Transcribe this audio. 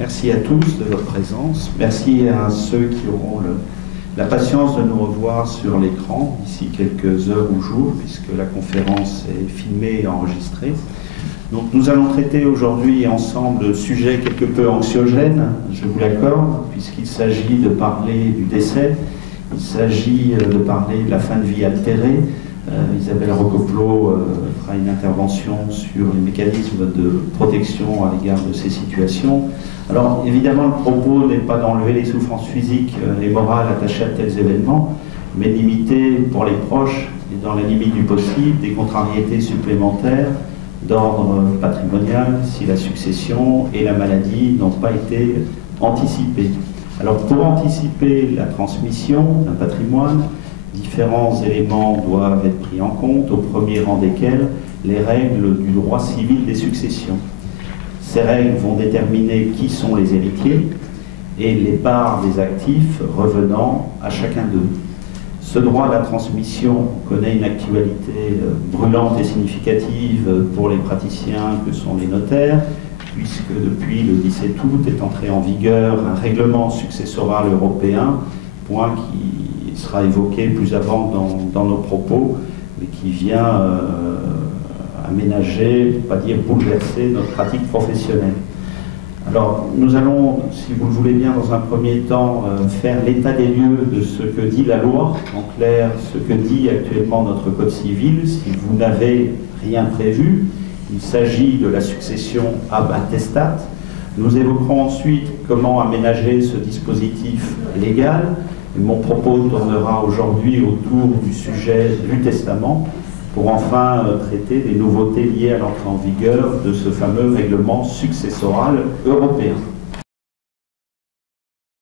Merci à tous de votre présence. Merci à ceux qui auront la patience de nous revoir sur l'écran d'ici quelques heures ou jours, puisque la conférence est filmée et enregistrée. Donc, nous allons traiter aujourd'hui ensemble de sujets quelque peu anxiogènes, je vous l'accorde, puisqu'il s'agit de parler du décès, il s'agit de parler de la fin de vie altérée. Isabelle Rocoplo fera une intervention sur les mécanismes de protection à l'égard de ces situations. Alors évidemment, le propos n'est pas d'enlever les souffrances physiques et morales attachées à tels événements, mais limiter pour les proches, et dans la limite du possible, des contrariétés supplémentaires d'ordre patrimonial si la succession et la maladie n'ont pas été anticipées. Alors pour anticiper la transmission d'un patrimoine, différents éléments doivent être pris en compte, au premier rang desquels les règles du droit civil des successions. Ces règles vont déterminer qui sont les héritiers et les parts des actifs revenant à chacun d'eux. Ce droit de la transmission connaît une actualité brûlante et significative pour les praticiens que sont les notaires, puisque depuis le 17 août est entré en vigueur un règlement successoral européen, point qui sera évoqué plus avant dans nos propos, mais qui vient aménager, pour pas dire bouleverser, notre pratique professionnelle. Alors, nous allons, si vous le voulez bien, dans un premier temps, faire l'état des lieux de ce que dit la loi, en clair, ce que dit actuellement notre Code civil. Si vous n'avez rien prévu, il s'agit de la succession ab attestate. Nous évoquerons ensuite comment aménager ce dispositif légal. Et mon propos tournera aujourd'hui autour du sujet du testament, pour enfin traiter des nouveautés liées à l'entrée en vigueur de ce fameux règlement successoral européen.